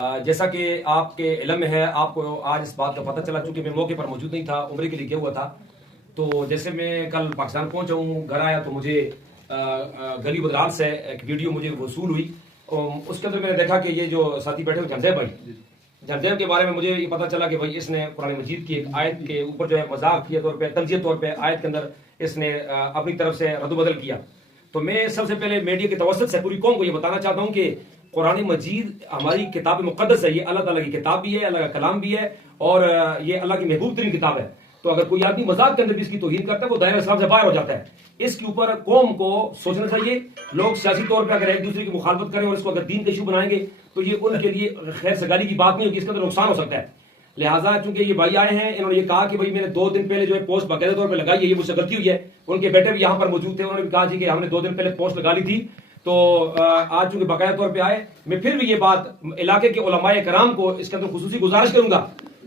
जैसा कि आपके इल्म में है, आपको आज इस बात का पता चला, चूंकि मैं मौके पर मौजूद नहीं था, उम्रे के लिए गया हुआ था। तो जैसे मैं कल पाकिस्तान पहुंचा हूँ, घर आया तो मुझे गली बदराल से एक वीडियो मुझे वसूल हुई। उसके अंदर मैंने देखा कि ये जो साथी बैठे हुए झंझैब भाई, झंझैब के बारे में मुझे ये पता चला कि भाई इसने कुरान मजीद की एक आयत के ऊपर जो है मजाक किया तौर पर, तंजीह तौर पर आयत के अंदर इसने अपनी तरफ से रद्द-बदल किया। तो मैं सबसे पहले मीडिया के तवसत से पूरी कौम को ये बताना चाहता हूँ कि कुरान मजीद हमारी किताब मुक़द्दस है। ये अल्लाह ताला की किताब भी है, अल्लाह का कलाम भी है और ये अल्लाह की महबूब तरीन किताब है। तो अगर कोई आदमी मजाक के अंदर भी इसकी तौहीन करता है, वो दायरा इस्लाम से बाहर हो जाता है। इसके ऊपर कौम को सोचना चाहिए। लोग सियासी तौर पर अगर एक दूसरे की मुखालफत करें और इसको अगर दीन का इशू बनाएंगे तो ये उनके लिए खैर सगाली की बात नहीं होगी, इसके अंदर नुकसान हो सकता है। लिहाजा चूंकि ये भाई आए हैं, इन्होंने ये कहा कि भाई मैंने 2 दिन पहले जो है पोस्ट बाकायदा तौर पर लगाई है, ये मुझसे गलती हुई है। उनके बेटे भी यहाँ पर मौजूद थे, उन्होंने भी कहा जी कि हमने 2 दिन पहले पोस्ट लगा ली थी। तो आज चूंकि बाकायदा तौर पे आए, मैं फिर भी ये बात इलाके के उलमाए कराम को इसके अंदर खुसूसी गुजारिश करूंगा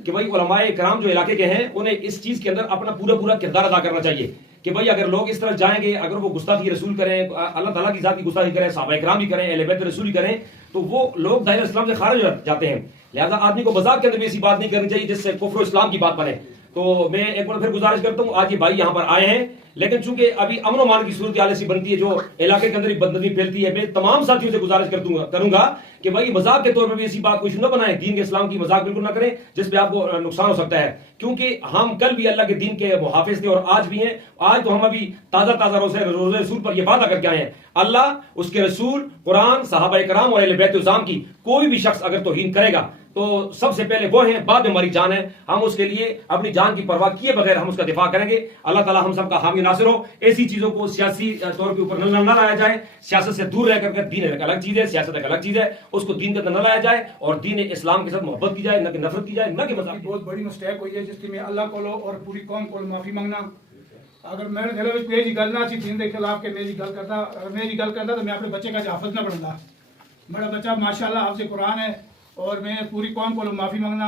कि भाई उलमाए कराम जो इलाके के हैं, उन्हें इस चीज के अंदर अपना पूरा किरदार अदा करना चाहिए कि भाई अगर लोग इस तरफ जाएंगे, अगर वो गुस्ताखी रसूल करें, अल्लाह ताला की जात की गुस्ताखी करें, सहाबा इकराम भी करें, अहले बैत रसूल भी करें, तो वो लोग दायरा इस्लाम से खारिज हो जाते हैं। लिहाजा आदमी को मजाक के अंदर भी ऐसी बात नहीं करनी चाहिए जिससे कुफ्र इस्लाम की बात बने। तो मैं एक बार फिर गुजारिश करता हूँ, आज ये भाई यहाँ पर आए हैं, लेकिन चूंकि अभी अमन और मान की सूरत हाल ऐसी बनती है जो इलाके के अंदर ही बदनज़मी फैलती है, मैं तमाम साथियों से गुजारिश करूंगा कि भाई मजाक के तौर पर भी ऐसी बात कुछ न बनाए, दीन के इस्लाम की मजाक बिल्कुल ना करें जिसपे आपको नुकसान हो सकता है। क्योंकि हम कल भी अल्लाह के दीन के मुहाफिज थे और आज भी हैं। आज तो हम अभी ताजा रोज़े रसूल पर यह वादा करके आए हैं, अल्लाह, उसके रसूल, कुरान, सहाबा इकराम और अहले बैत उज़्ज़ाम की कोई भी शख्स अगर तौहीन करेगा तो सबसे पहले वो है, बाद में हमारी जान है। हम उसके लिए अपनी जान की परवाह किए बगैर हम उसका दिफा करेंगे। अल्लाह ताला हम सबका हामी नासिर हो। ऐसी चीजों को सियासी तौर के ऊपर न लाया जाए। सियासत से दूर रह करके, दीन एक अलग चीज है, सियासत एक अलग चीज है, उसको दीन के अंदर न लाया जाए और दीन इस्लाम के साथ मोहब्बत की जाए, न कि नफरत की जाए, न कि मजाक। बहुत बड़ी मिस्टेक हुई है जिसकी मैं अल्लाह को और पूरी कौम को माफी मांगना। अगर मेरे दिल में मेरी गल ना सी दीन के खिलाफ के मेरी गल करता तो मैं अपने बच्चे का हाफिज ना बनता। मेरा बच्चा माशाल्लाह हाफिज कुरान है और मैं पूरी कौम को माफी मांगना,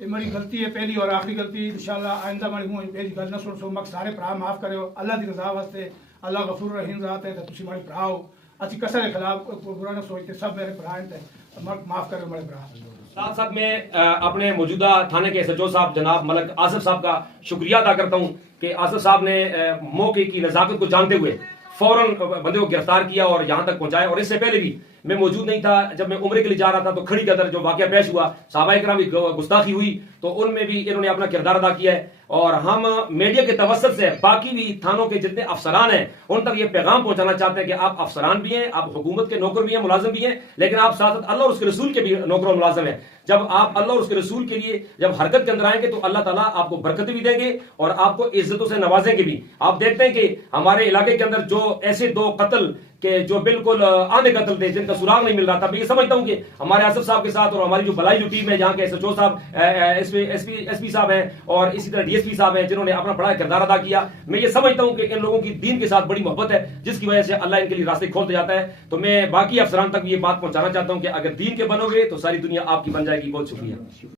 ये मेरी गलती है, पहली और आखिरी गलती। इंशाल्लाह आइंदा मेरी गल न सुन मक सारे भरा माफ करे अल्लाह की रजा वास्ते। अल्लाह गफूर रहीम जात है तो तुम मेरे भरा हो, अच्छी कसर के खिलाफ बुरा न सोचते, सब मेरे भरा हैं, माफ करे मेरे भरा। साथ साथ मैं अपने मौजूदा थाने के SHO साहब जनाब मलक आसिफ साहब का शुक्रिया अदा करता हूँ कि आसिफ साहब ने मौके की नजाकत को जानते हुए फौरन बंदे को गिरफ्तार किया और यहाँ तक पहुंचाया। और इससे पहले भी मैं मौजूद नहीं था, जब मैं उम्रे के लिए जा रहा था तो खड़ी के अंदर जो वाकया पेश हुआ, सहाबा इकराम की गुस्ताखी हुई, तो उनमें भी इन्होंने अपना किरदार अदा किया है। और हम मीडिया के तवसत से बाकी भी थानों के जितने अफसरान हैं उन तक ये पैगाम पहुंचाना चाहते हैं कि आप अफसरान भी हैं, आप हुकूमत के नौकर भी हैं, मुलाजिम भी हैं, लेकिन आप साथ साथ अल्लाह और उसके रसूल के भी नौकर और मुलाजिम हैं। जब आप अल्लाह और उसके रसूल के लिए जब हरकत के अंदर आएंगे तो अल्लाह ताला आपको बरकत भी देंगे और आपको इज्जतों से नवाजेंगे भी। आप देखते हैं कि हमारे इलाके के अंदर जो ऐसे 2 कत्ल के जो बिल्कुल आधे कत्ल थे, जिनका सुराग नहीं मिल रहा था, मैं ये समझता हूं कि हमारे आसिफ साहब के साथ और हमारी जो भलाई जो टीम है, यहाँ के SHO साहब, SP साहब हैं और इसी तरह DSP साहब हैं, जिन्होंने अपना बड़ा किरदार अदा किया। मैं ये समझता हूं कि इन लोगों की दीन के साथ बड़ी मोहब्बत है, जिसकी वजह से अल्लाह इनके लिए रास्ते खोलते जाता है। तो मैं बाकी अफसरान तक भी ये बात पहुंचाना चाहता हूं कि अगर दीन के बनोगे तो सारी दुनिया आपकी बन जाएगी। बहुत शुक्रिया।